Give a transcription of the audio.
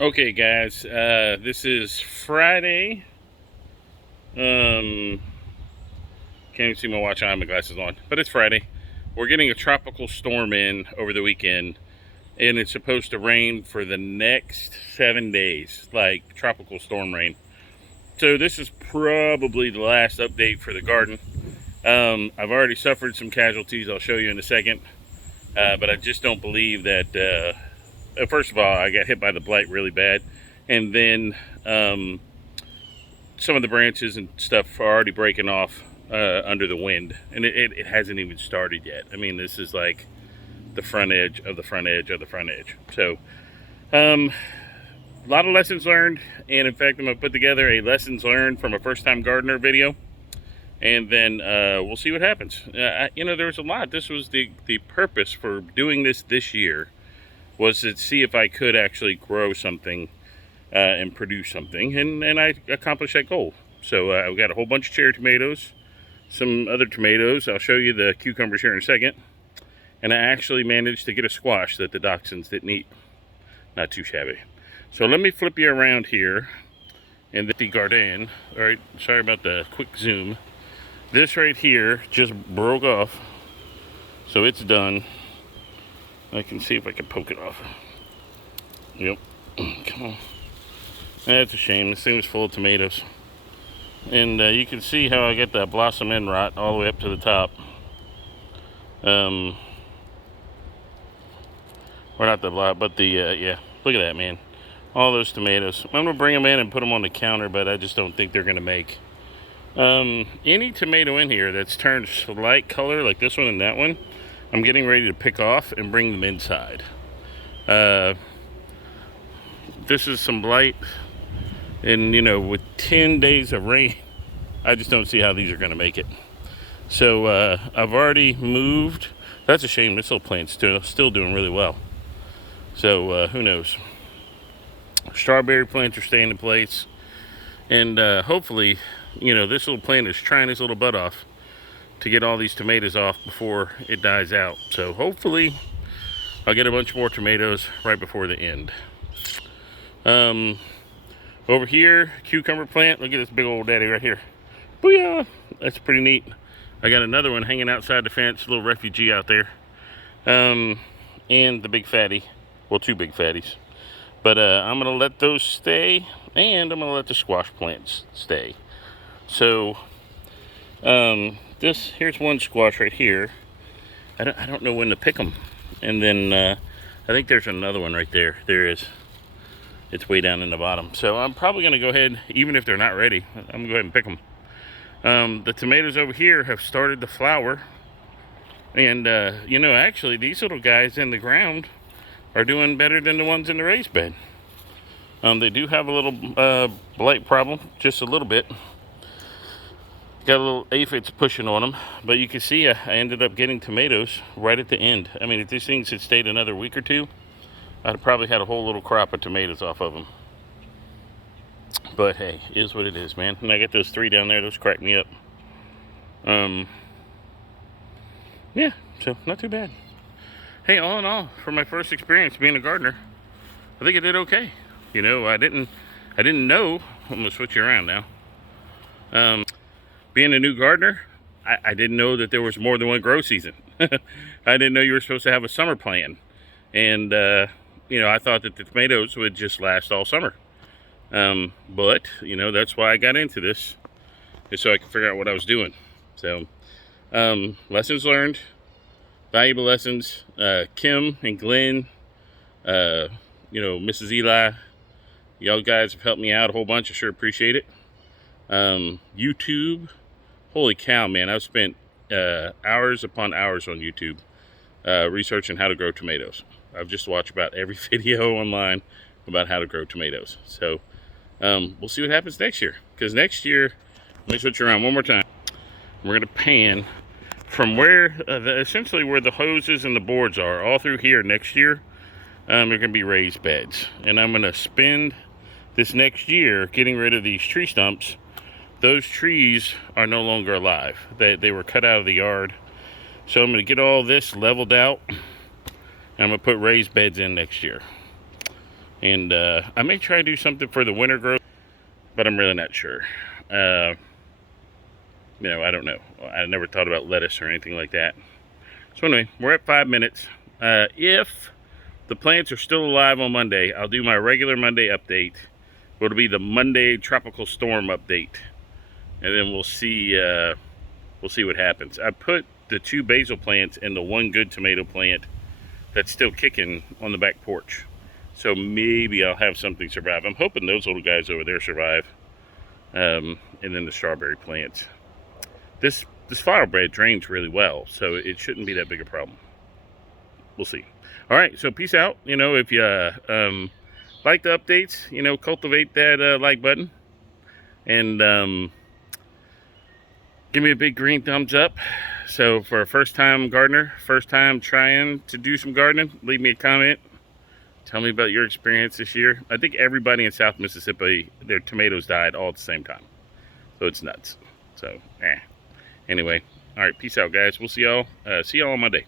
Okay, guys, this is Friday. Can't even see my watch. I have my glasses on, but it's Friday. We're getting a tropical storm in over the weekend, and it's supposed to rain for the next 7 days, like tropical storm rain. So this is probably the last update for the garden. I've already suffered some casualties. I'll show you in a second, but I just don't believe that. First of all, I got hit by the blight really bad, and then some of the branches and stuff are already breaking off under the wind, and it hasn't even started yet. I mean, this is like the front edge of the front edge of the front edge. So a lot of lessons learned, and in fact I'm going to put together a lessons learned from a first-time gardener video, and then we'll see what happens. You know, there was a lot. This was the purpose for doing this year, was to see if I could actually grow something and produce something, and I accomplished that goal. So I've got a whole bunch of cherry tomatoes, some other tomatoes. I'll show you the cucumbers here in a second. And I actually managed to get a squash that the dachshunds didn't eat. Not too shabby. So let me flip you around here in the garden. All right, sorry about the quick zoom. This right here just broke off, so it's done. I can see if I can poke it off. Yep, come on. That's a shame. This thing was full of tomatoes. And you can see how I get that blossom end rot all the way up to the top. Or not the blossom, but the, yeah. Look at that, man. All those tomatoes. I'm going to bring them in and put them on the counter, but I just don't think they're going to make. Any tomato in here that's turned slight color, like this one and that one, I'm getting ready to pick off and bring them inside. This is some blight. And, you know, with 10 days of rain, I just don't see how these are going to make it. So I've already moved. That's a shame. This little plant's still doing really well. So who knows? Strawberry plants are staying in place. And hopefully, you know, this little plant is trying his little butt off to get all these tomatoes off before it dies out. So hopefully I'll get a bunch more tomatoes right before the end. Over here, cucumber plant. Look at this big old daddy right here. Booyah! That's pretty neat. I got another one hanging outside the fence, a little refugee out there. And the big fatty. Well, two big fatties. But I'm going to let those stay, and I'm going to let the squash plants stay. So, here's one squash right here. I don't know when to pick them. And then I think there's another one right there. There is. It's way down in the bottom. So I'm probably going to go ahead, even if they're not ready, I'm going to go ahead and pick them. The tomatoes over here have started to flower. And, you know, actually, these little guys in the ground are doing better than the ones in the raised bed. They do have a little blight problem, just a little bit. Got a little aphids pushing on them. But you can see I ended up getting tomatoes right at the end. I mean, if these things had stayed another week or two, I'd have probably had a whole little crop of tomatoes off of them. But hey, is what it is, man. And I got those 3 down there. Those crack me up. Yeah, so not too bad. Hey, all in all, for my first experience being a gardener, I think I did okay. You know, I didn't know. I'm gonna switch you around now. Being a new gardener, I didn't know that there was more than one grow season. I didn't know you were supposed to have a summer plan. And you know, I thought that the tomatoes would just last all summer. But, you know, that's why I got into this, is so I could figure out what I was doing. So, lessons learned, valuable lessons. Kim and Glenn, you know, Mrs. Eli, y'all guys have helped me out a whole bunch. I sure appreciate it. YouTube, holy cow, man, I've spent hours upon hours on YouTube researching how to grow tomatoes. I've just watched about every video online about how to grow tomatoes. So we'll see what happens next year. Because next year, let me switch around one more time. We're going to pan from where, essentially where the hoses and the boards are, all through here next year. They're going to be raised beds. And I'm going to spend this next year getting rid of these tree stumps. Those trees are no longer alive. They were cut out of the yard. So I'm going to get all this leveled out. I'm going to put raised beds in next year. And I may try to do something for the winter growth, but I'm really not sure. I don't know. I never thought about lettuce or anything like that. So anyway, we're at 5 minutes. If the plants are still alive on Monday, I'll do my regular Monday update. It'll be the Monday tropical storm update, and then we'll see what happens. I put the 2 basil plants and the 1 good tomato plant that's still kicking on the back porch. So maybe I'll have something survive. I'm hoping those little guys over there survive. And then the strawberry plants. This file bed drains really well, so it shouldn't be that big a problem. We'll see. All right, so peace out. If you like the updates, cultivate that like button. And give me a big green thumbs up. So for a first-time gardener, first time trying to do some gardening, leave me a comment. Tell me about your experience this year. I think everybody in South Mississippi, their tomatoes died all at the same time. So it's nuts. So, Anyway, all right, peace out, guys. We'll see y'all on Monday.